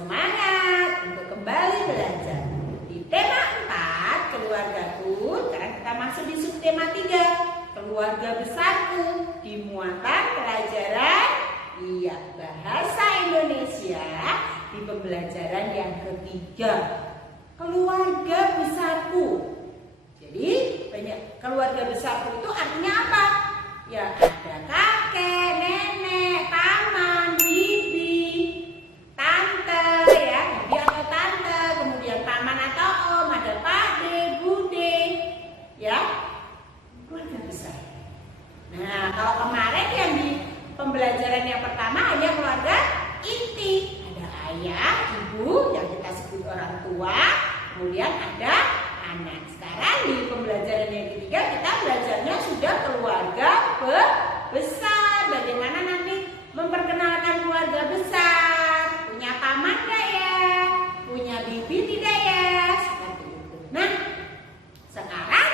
semangat untuk kembali belajar. Di tema 4, keluargaku, sekarang kita masuk di subtema 3, keluarga besarku, di muatan pelajaran bahasa Indonesia di pembelajaran yang ketiga, keluarga besarku. Jadi keluarga besarku itu artinya apa? Ya ada kakek, nenek, paman, bibi, tante ya, bibi atau tante, kemudian paman atau om, ada pakde, bude, ya, keluarga besar. Nah, kalau kemarin yang di pembelajaran yang pertama hanya keluarga inti, ada ayah, ibu yang kita sebut orang tua, kemudian ada anak. Sekarang di pembelajaran yang ketiga kita belajarnya sudah keluarga besar. Bagaimana nanti memperkenalkan keluarga besar? Punya paman gak ya? Punya bibi tidak ya? Seperti itu. Nah, sekarang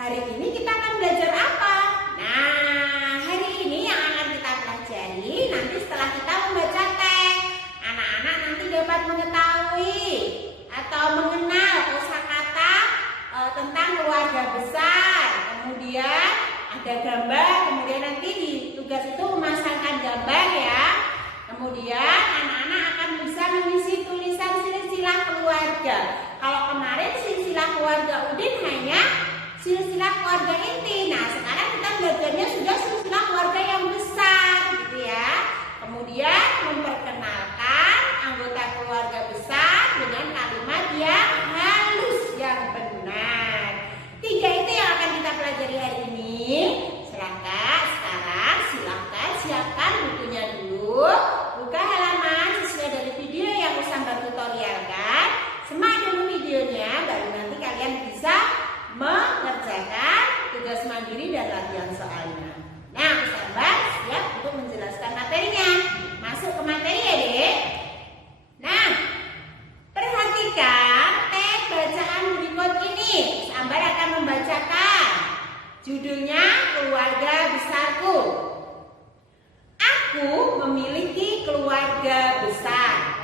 hari ini kita akan belajar apa? Nah, hari ini yang akan kita pelajari nanti setelah kita membaca teks, anak-anak nanti dapat mengetahui atau mengenal kosakata tentang keluarga besar. Kemudian ada gambar, kemudian nanti di tugas itu memasangkan gambar ya. Kemudian anak-anak akan bisa mengisi tulisan silsilah keluarga. Kalau kemarin silsilah keluarga Udin hanya silsilah keluarga inti. Nah, sekarang kita belajarnya sudah silsilah keluarga yang besar gitu ya. Kemudian memperkenalkan anggota keluarga besar dengan kalimat yang halus, yang benar. 3 itu yang akan kita pelajari hari ini. Silahkan siapkan bukunya dulu. Buka halaman sesuai dari video yang Usambar tutorialkan. Semak dulu videonya, baru nanti kalian bisa mengerjakan tugas mandiri dan latihan soalnya. Nah, Usambar siap untuk menjelaskan materinya. Masuk ke materi ya, Dek. Nah, perhatikan teks bacaan berikut ini. Usambar akan membacakan. Judulnya Keluarga Besarku. Aku memiliki keluarga besar.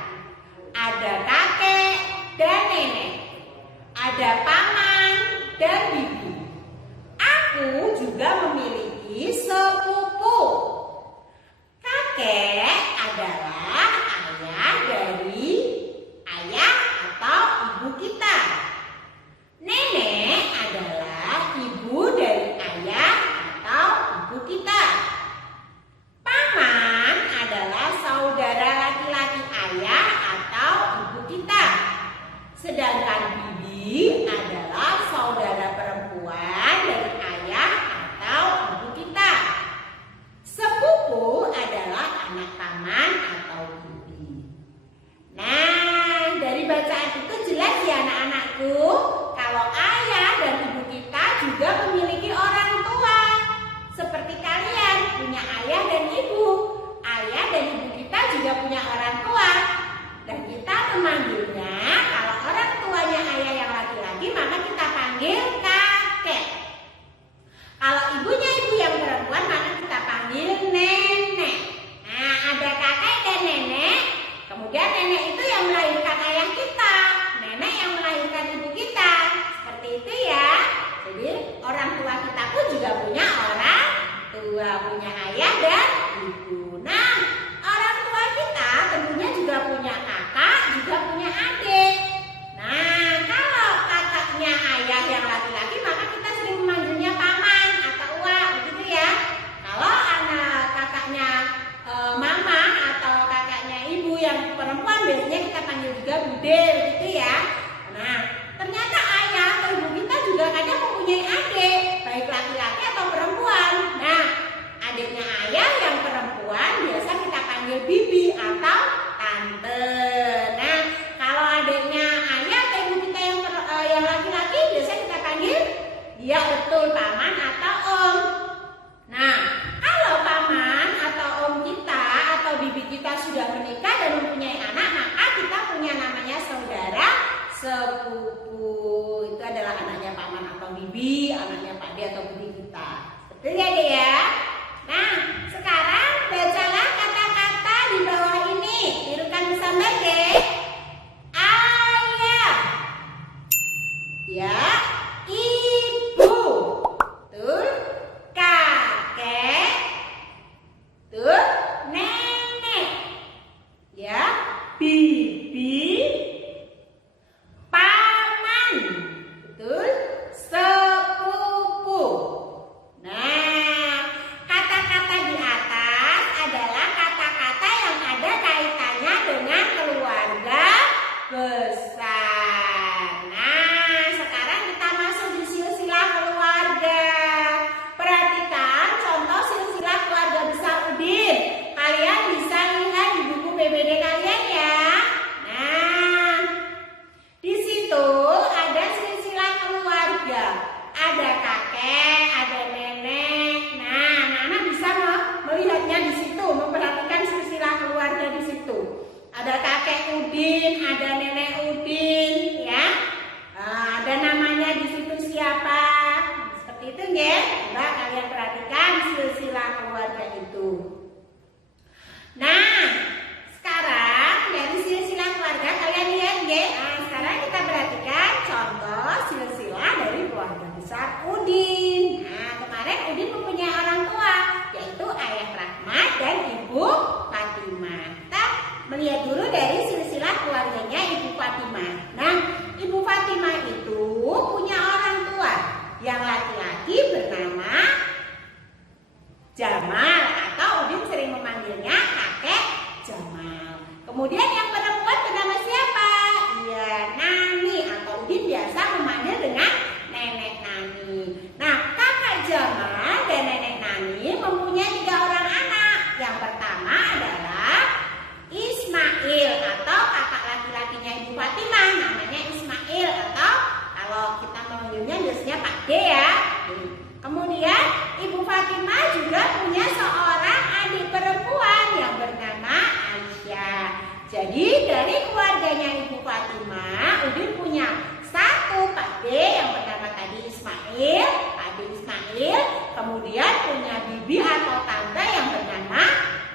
Ada kakek dan nenek. Ada paman dan bibi. Aku juga memiliki sepupu. Kakek adalah ayah dari ayah atau ibu kita. Nenek adalah ibu dari ayah atau ibu kita. Paman adalah saudara laki-laki ayah atau ibu kita. Sedangkan bibi adalah saudara perempuan dari ayah atau ibu kita. Sepupu adalah anak paman atau bibi. Nah, dari bacaan itu jelas ya anak-anakku, kalau ayah dan ibu kita juga memiliki orang tua. Seperti kalian punya ayah dan ibu. Ayah dan ibu kita juga punya orang tua. Dan kita memanggilnya, kalau orang tuanya ayah yang laki-laki, maka kita panggil kakek. Kalau ibunya ibu yang perempuan, maka kita panggil nenek. Nah, ada kakek dan nenek. Kemudian nenek itu yang melahirkan ayah kita, nenek yang melahirkan ibu kita. Seperti itu ya. Jadi orang tua kita pun juga punya orang tua, punya ayah dan ibu. Nah, orang tua kita tentunya juga punya kakak, juga punya adik. Nah, kalau kakaknya ayah yang laki-laki, maka kita sering memanggilnya paman atau uwa, begitu ya. Kalau anak kakaknya mama atau kakaknya ibu yang perempuan, biasanya kita panggil juga bude, begitu ya. Nah, ternyata ayah atau ibu kita juga kadang mempunyai adik, baik laki-laki atau perempuan. Nah, adiknya ayah yang perempuan biasa kita panggil bibi atau tante. Nah, kalau adiknya ayah atau ibu kita yang laki-laki biasa kita panggil dia betul paman atau om. Nah, kalau paman atau om kita atau bibi kita sudah menikah dan mempunyai anak, maka kita punya namanya saudara Jamal atau Udin sering memanggilnya kakek Jamal. Kemudian yang perempuan bernama siapa? Iya, Nani atau Udin biasa memanggil dengan Nenek Nani. Nah, kakak Jamal dan Nenek Nani mempunyai 3 orang anak. Yang pertama adalah Ismail atau kakak laki-lakinya Ibu Fatimah, namanya Ismail atau kalau kita memanggilnya biasanya Pak D ya. Kemudian Ibu Fatimah juga punya seorang adik perempuan yang bernama Aisyah. Jadi dari keluarganya Ibu Fatimah, Udin punya 1 Pak D yang bernama tadi Ismail, Pak D Ismail. Kemudian punya bibi atau tante yang bernama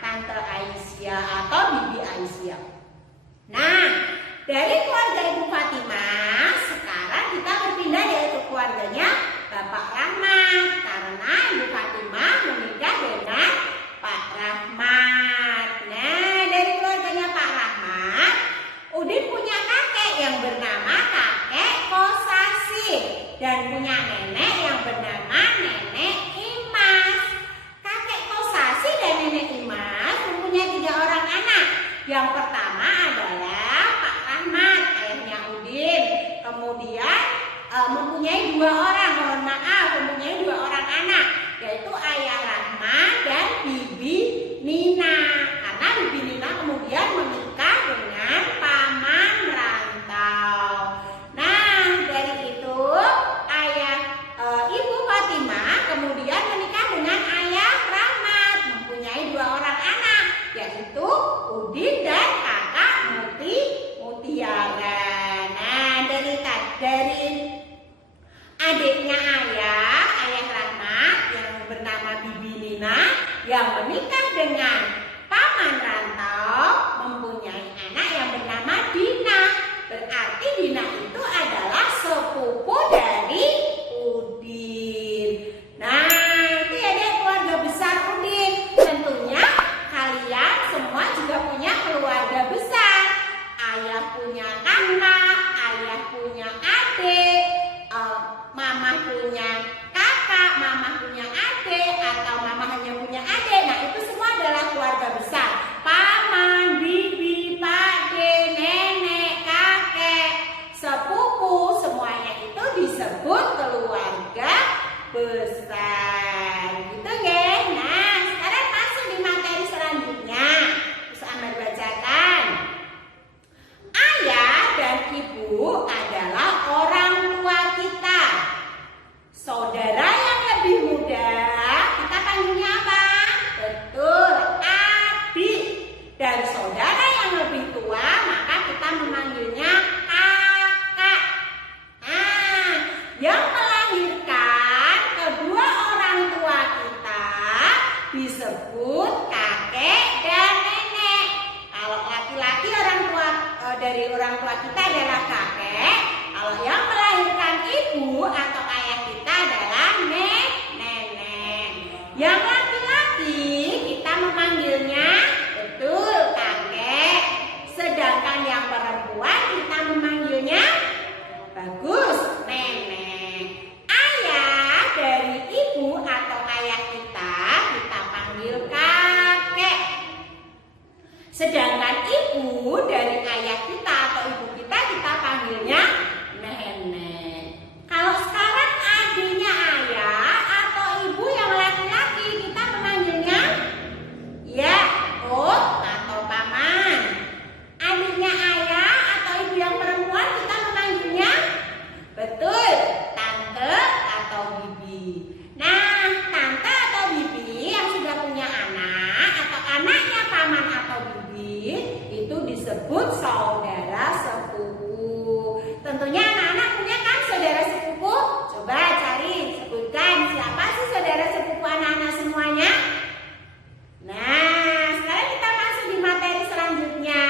Tante Aisyah atau Bibi Aisyah. Nah, dari keluarga Ibu Fatimah, sekarang kita berpindah yaitu keluarganya Bapak Rahmat. Karena Ibu Fatimah menikah dengan Pak Rahmat. Nah, dari keluarganya Pak Rahmat, Udin punya kakek yang bernama kakek Kosasi dan punya nenek yang bernama Nenek Imas. Kakek Kosasi dan Nenek Imas mempunyai 3 orang anak. Yang pertama adalah Pak Rahmat, ayahnya Udin. Kemudian mempunyai 2 orang, mempunyai 2 orang anak, yaitu Ayah Rahmat dan Bibi Nina. Karena Bibi Nina kemudian menikah dengan paman rantau. Nah, dari itu ayah Ibu Fatimah kemudian menikah dengan Ayah Rahmat, mempunyai 2 orang anak, yaitu Udin dan kakak Mutiara. Nah, dari adiknya Ayah Rahmat yang bernama Bibi Nina yang menikah dengan paman rantau mempunyai anak yang bernama Dina. Berarti Dina itu adalah sepupu dari Udin. Nah, itu ya deh keluarga besar Udin. Tentunya kalian semua juga punya keluarga besar. Ayah punya kakak, ayah punya adik, mama punya kakak, mama punya adik, atau mama hanya punya adik. Nah, itu semua adalah keluarga besar. Paman, bibi, pakde, nenek, kakek, sepupu, semuanya itu disebut keluarga besar. Gitu ya. Nah, sekarang masuk di materi selanjutnya. Terus Amar bacakan. Ayah dan ibu adalah orang tua kita. Saudara yang lebih muda, kita panggilnya apa? Betul, adik. Dan saudara yang lebih tua, maka kita memanggilnya kakak. Nah, yang melahirkan kedua orang tua kita disebut kakek dan nenek. Kalau laki-laki dari orang tua kita adalah kakek. Kalau yang melahirkan ibu atau ayah kita adalah nenek. Yang laki-laki kita memanggilnya betul kakek. Sedangkan yang perempuan kita memanggilnya bagus nenek. Ayah dari ibu atau ayah kita panggil kakek. Sedangkan ibu dari ayah kita atau ibu kita panggilnya nenek. Kalau sekarang adiknya ayah atau ibu yang laki-laki kita memanggilnya ya om atau paman. Adiknya ayah atau ibu yang perempuan kita memanggilnya betul tante atau bibi. Nah, tante atau bibi yang sudah punya anak atau anaknya paman atau bibi itu disebut saudara sepupu. Tentunya anak-anak punya kan saudara sepupu? Coba cari, sebutkan siapa sih saudara sepupu anak-anak semuanya? Nah, sekarang kita masuk di materi selanjutnya,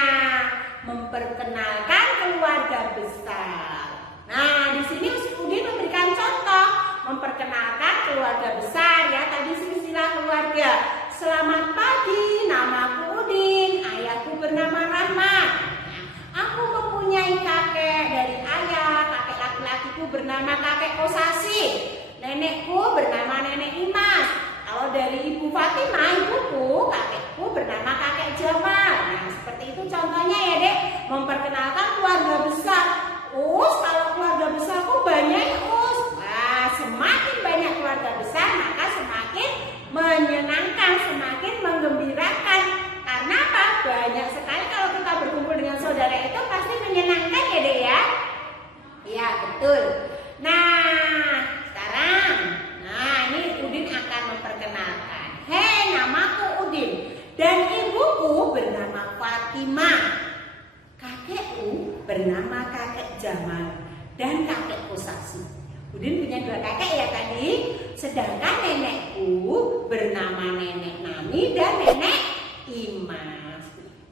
memperkenalkan keluarga besar. Nah, di sini Udin memberikan contoh memperkenalkan keluarga besar ya. Tadi silsilah keluarga. Selamat pagi, namaku Udin, ayahku bernama Rahmat. Aku mempunyai kakek dari ayah, kakek laki-lakiku bernama kakek Kosasi, nenekku bernama Nenek Imas. Kalau dari Ibu Fatimah, ibuku, kakekku bernama kakek Jamal. Nah, seperti itu contohnya ya, Dek. Memperkenalkan keluarga besar. Kalau keluarga besarku banyak, Nah, semakin banyak keluarga besar, maka semakin menyenangkan, semakin menggembirakan. Karena apa? Banyak sekali kalau kita berkumpul dengan saudara itu pasti menyenangkan ya, Dek ya. Iya, betul. Nah, sekarang, ini Udin akan memperkenalkan. Hei, namaku Udin dan ibuku bernama Fatimah. Kakekku bernama kakek Jamal dan kakekku Saksi. Udin punya 2 kakek ya tadi. Sedangkan nenekku bernama Nenek Nani dan Nenek Imas.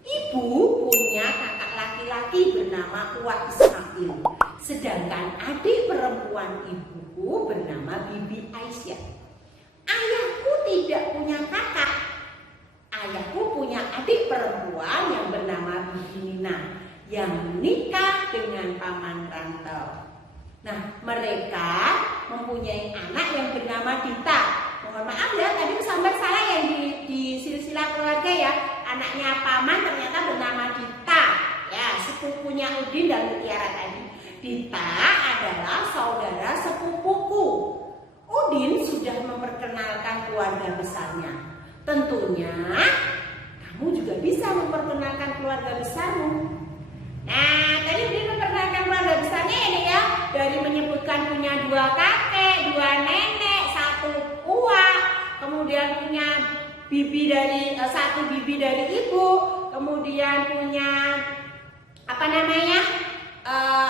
Ibu punya kakak laki-laki bernama Uwak Ismail. Sedangkan adik perempuan ibuku bernama Bibi Aisyah. Ayahku tidak punya kakak. Ayahku punya adik perempuan yang bernama Bibi Nina yang menikah dengan paman rantau. Nah, mereka mempunyai anak yang bernama Dita. Mohon maaf ya, tadi sampai salah yang di silsilah keluarga ya. Anaknya paman ternyata bernama Dita. Ya, sepupunya Udin dan Mutiara tadi. Dita adalah saudara sepupuku. Udin sudah memperkenalkan keluarga besarnya. Tentunya kamu juga bisa memperkenalkan keluarga besarmu. Nah, tadi Udin memperkenalkan keluarga besarnya ini ya. Dari menyebutkan punya 2 kakek, 2 nenek, 1 uak, kemudian punya satu bibi dari ibu, kemudian punya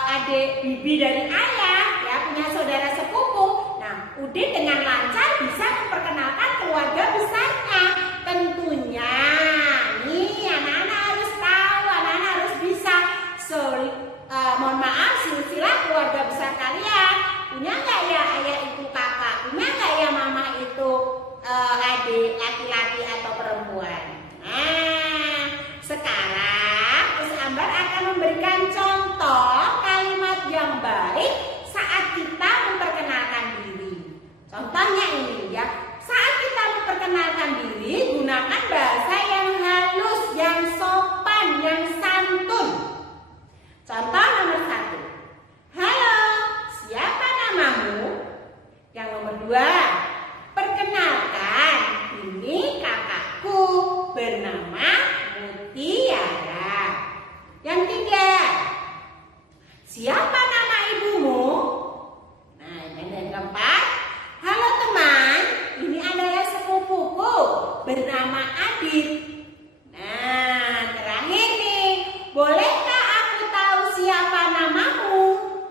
adik bibi dari ayah, ya, punya saudara sepupu. Nah, Udin dengan lancar bisa memperkenalkan keluarga besarnya. Tentunya nih anak-anak harus tahu, anak-anak harus bisa. Mohon maaf, silsilah keluarga besar kalian punya nggak ya ayah itu kakak, punya nggak ya mama itu adik laki-laki atau perempuan. Nah, sekarang Miss Ambar akan memberikan contoh kalimat yang baik saat kita memperkenalkan diri. Contohnya ini ya, saat kita memperkenalkan diri gunakan bahasa yang halus, yang sopan, yang santun. Contoh nomor 1, halo, siapa namamu? Yang nomor 2, perkenalkan, ini kakakku bernama Mutiara. Yang 3, siapa nama ibumu? Nah, yang keempat, halo teman, ini adalah sepupuku bernama Adit. Nah, terakhir nih, bolehkah aku tahu siapa namamu?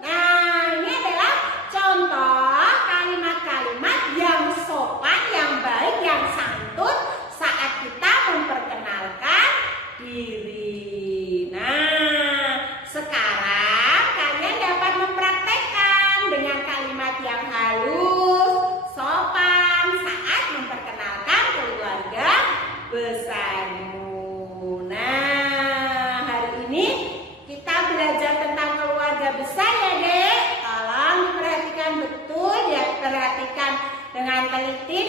Nah, ini adalah contoh kalimat-kalimat yang sopan, yang baik, yang santun saat kita memperkenalkan diri. Nah, sekarang kalian dapat mempraktekkan dengan kalimat yang halus, sopan saat memperkenalkan keluarga besarmu. Nah, hari ini kita belajar tentang keluarga besar ya, Dek. Tolong diperhatikan betul, ya, perhatikan dengan teliti